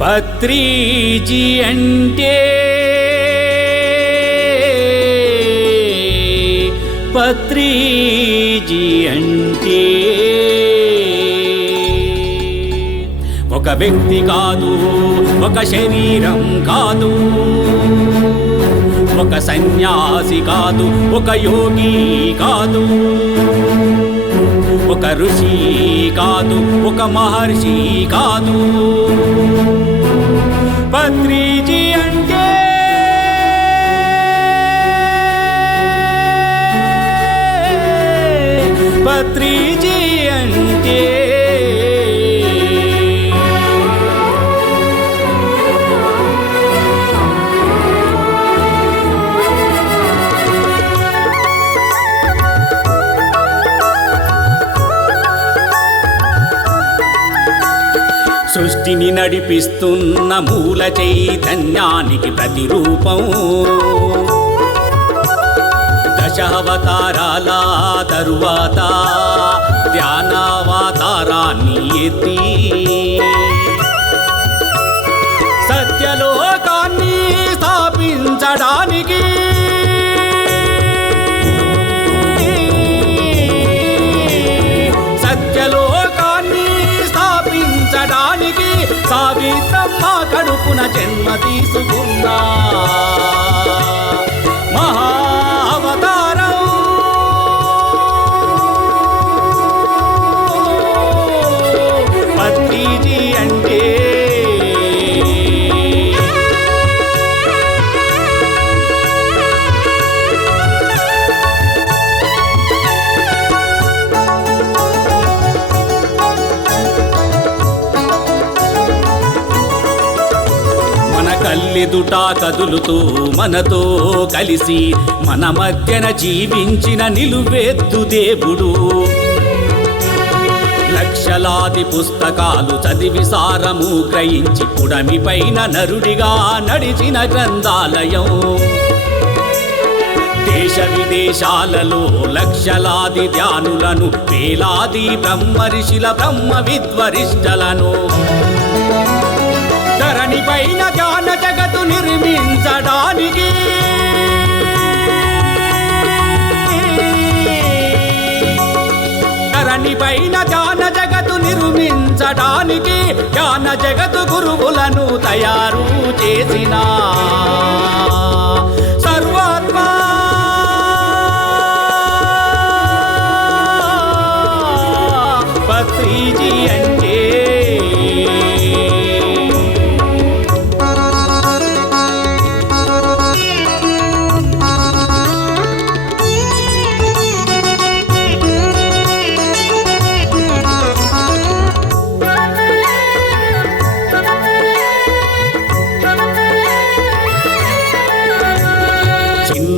పత్రీజీ అంటే పత్రీజీ అంటే ఒక వ్యక్తి కాదు ఒక శరీరం కాదు ఒక సన్యాసి కాదు ఒక యోగి కాదు. ఒక ఋషి కాదు ఒక మహర్షి కాదు. పత్రిజీ అంటే పత్రిజీ అంటే నడిపిస్తున్న మూల చైతన్యానికి ప్రతిరూపం. దశావతారాల తరువాత ధ్యానావతారాన్ని ఎత్తి సత్యలోకాన్ని స్థాపించడానికి కడుపున జన్మ తీసుకున్నా ఎదుటా కదులుతూ మనతో కలిసి మన మధ్యన జీవించిన నిలువెత్తు దేవుడు. లక్షలాది పుస్తకాలు చదివి సారము గ్రహించి పుడమిపైన నరుడిగా నడిచిన గ్రంథాలయం. దేశ విదేశాలలో లక్షలాది ధ్యానులను వేలాది బ్రహ్మర్షిల బ్రహ్మ విద్వరిష్టలను. ధరణి పైన ధ్యాన జగతు నిర్మించడానికి. ధరణి పైన ధ్యాన జగతు నిర్మించడానికి ధ్యాన జగతు గురువులను తయారు చేసినా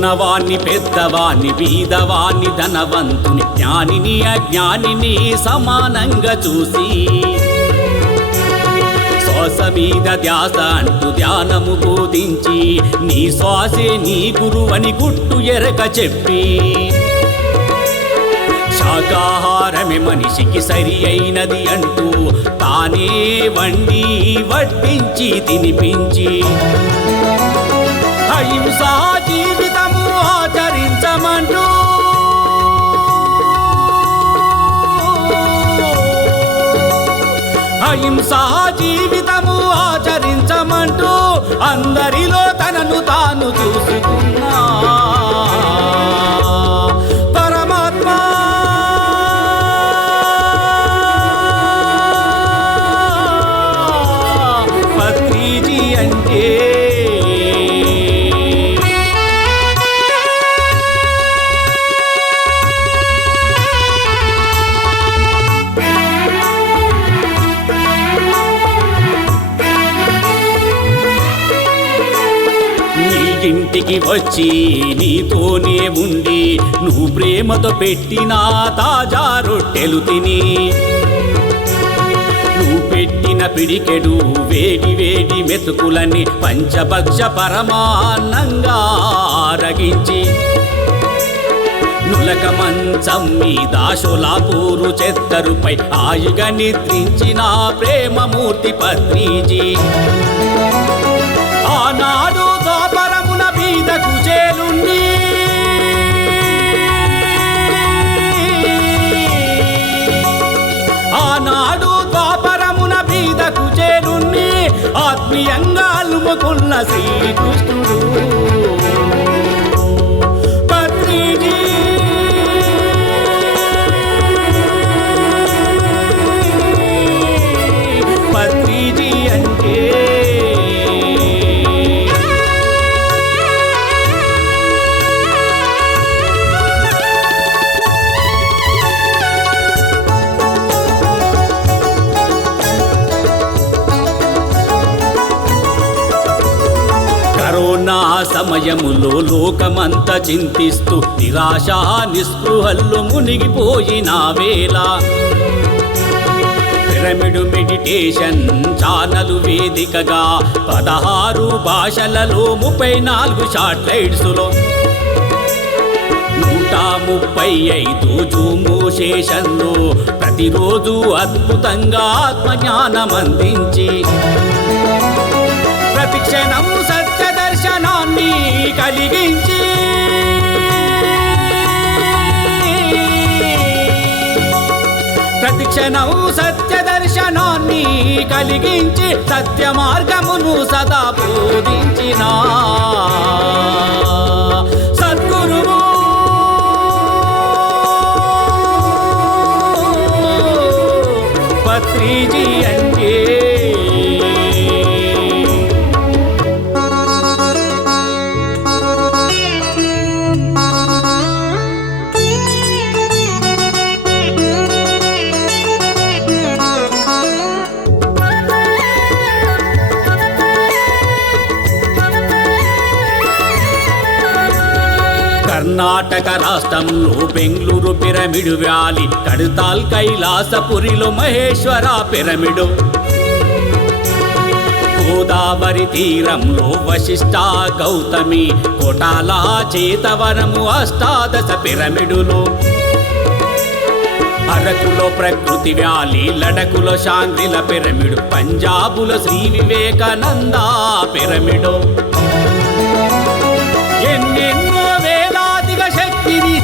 చిన్నవాణ్ణి పెద్దవాణ్ణి బీదవాణ్ణి ధనవంతుని జ్ఞానిని అజ్ఞానిని సమానంగా చూసి. శ్వాస మీద ధ్యాస అంటూ ధ్యానము బోధించి నీ శ్వాసే నీ గురువని గుట్టు ఎరక చెప్పి. శాకాహారమే మనిషికి సరి అయినది అంటూ తానే వండి వడ్డించి తినిపించి. అహింసా జీవి అహింసా జీవితము ఆచరించమంటూ అందరిలో తనను తాను చూసుకు ఇంటికి వచ్చి నీతోనే ఉండి నువ్వు ప్రేమతో పెట్టిన తాజా రొట్టెలు తిని. నువ్వు పెట్టిన పిడికెడు వేడి వేడి మెతుకులని పంచభక్ష పరమాన్నంగా ఆరగించి నులక మంచం మీద శోలాపూరు చెత్తరుపై ఆయుగ నిద్రించిన ప్రేమమూర్తి పత్రిజీ ద్వాపరమున బీద కుచేలుండి ఆనాడు ద్వాపరమున బీద కుచేలుండి ఆత్మీయంగా అలుముకున్న శ్రీకృష్ణుడు. సమయములో లోకమంత చింతిస్తూ నిరాశ నిస్పృహల్లో మునిగిపోయిన వేళ. పిరమిడు మెడిటేషన్ ఛానలు వేదికగా పదహారు భాషలలో ముప్పై నాలుగు షార్ట్లైట్స్లో నూట ముప్పై ఐదు జూము శేషన్లు ప్రతిరోజు అద్భుతంగా ఆత్మజ్ఞానం అందించి. ప్రతిక్షణం సత్య కలిగించి ప్రతిక్షణం సత్య దర్శనాన్ని కలిగించి సత్య మార్గమును సదా బోధించిన సద్గురువు. పత్రిజీ కర్ణాటక రాష్ట్రంలో బెంగళూరు పిరమిడ్ వ్యాలీ కడతాల్ కైలాసపురిలో మహేశ్వర పిరమిడు. గోదావరి తీరంలో వశిష్ట గౌతమి కోటాల చేతవనము అష్టాదశ పిరమిడులు. అరకులో ప్రకృతి వ్యాలీ లడకులో శాంతిల పిరమిడు పంజాబులో శ్రీ వివేకానంద పిరమిడు.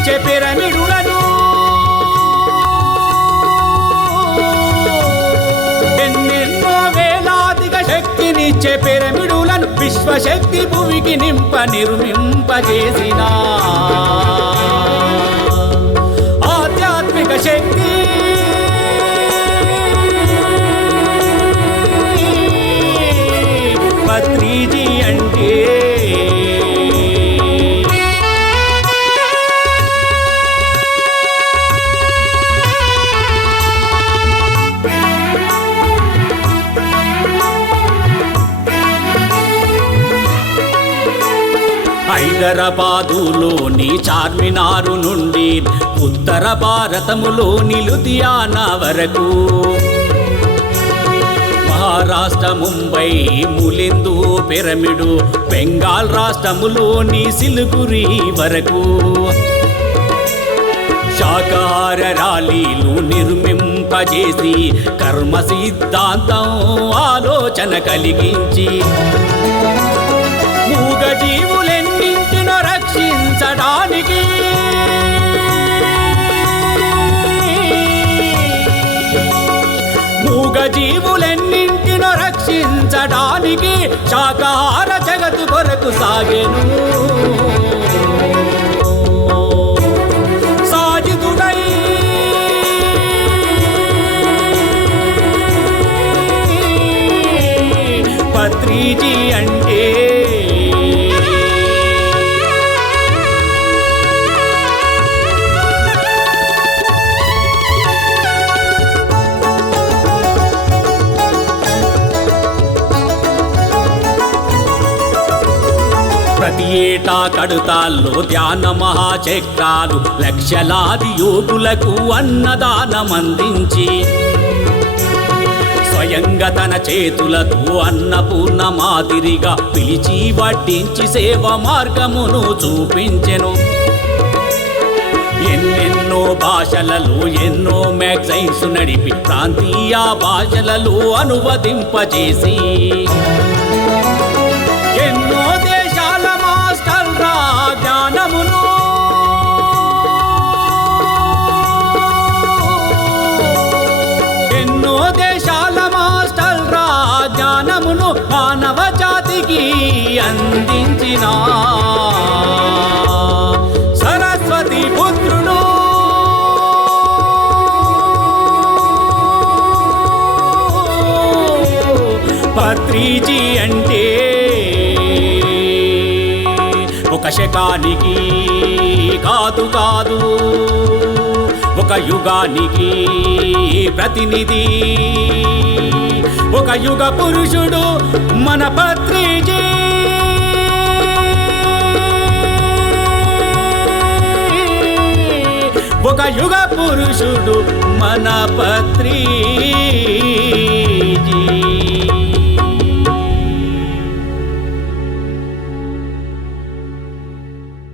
శక్తినిచ్చే పిరమిడులను ఎన్నెన్నో వేలాదిగా శక్తినిచ్చే పిరమిడులను విశ్వశక్తి భూమికి నింప నిర్మింపజేసిన. ఆధ్యాత్మిక శక్తి హైదరాబాదులోని చార్మినారు నుండి ఉత్తర భారతములోని లుధియానా వరకు. మహారాష్ట్ర ముంబై ములిందు పిరమిడు బెంగాల్ రాష్ట్రములోని సిలుగురి వరకు. శాకార ర్యాలీలు నిర్మింపజేసి కర్మ సిద్ధాంతం ఆలోచన కలిగించి మూగజీవులెన్ని రక్షించడానికి రక్షించడానికి శాకాహార జగతు కొరకు సాగెను. సాజిదుడై పత్రిజీ అంటే ఏటా కడుతాల్లో ధ్యాన మహాచక్రాలు? లక్షలాది యోగులకు అన్నదానమందించి స్వయంగా తన చేతులతో అన్నపూర్ణ మాదిరిగా పిలిచి వడ్డించి సేవ మార్గమును చూపించెను. ఎన్నెన్నో భాషలలో ఎన్నో మ్యాగ్జైన్స్ నడిపి ప్రాంతీయ భాషలలో అనువదింపజేసి అందించిన సరస్వతి పుత్రుడు. పత్రిజీ అంటే ఒక శకానికి కాదు కాదు ఒక యుగానికి ప్రతినిధి. ఒక యుగ పురుషుడు మన పత్రిజీ ఒక యుగ పురుషుడు మన పత్రిజీ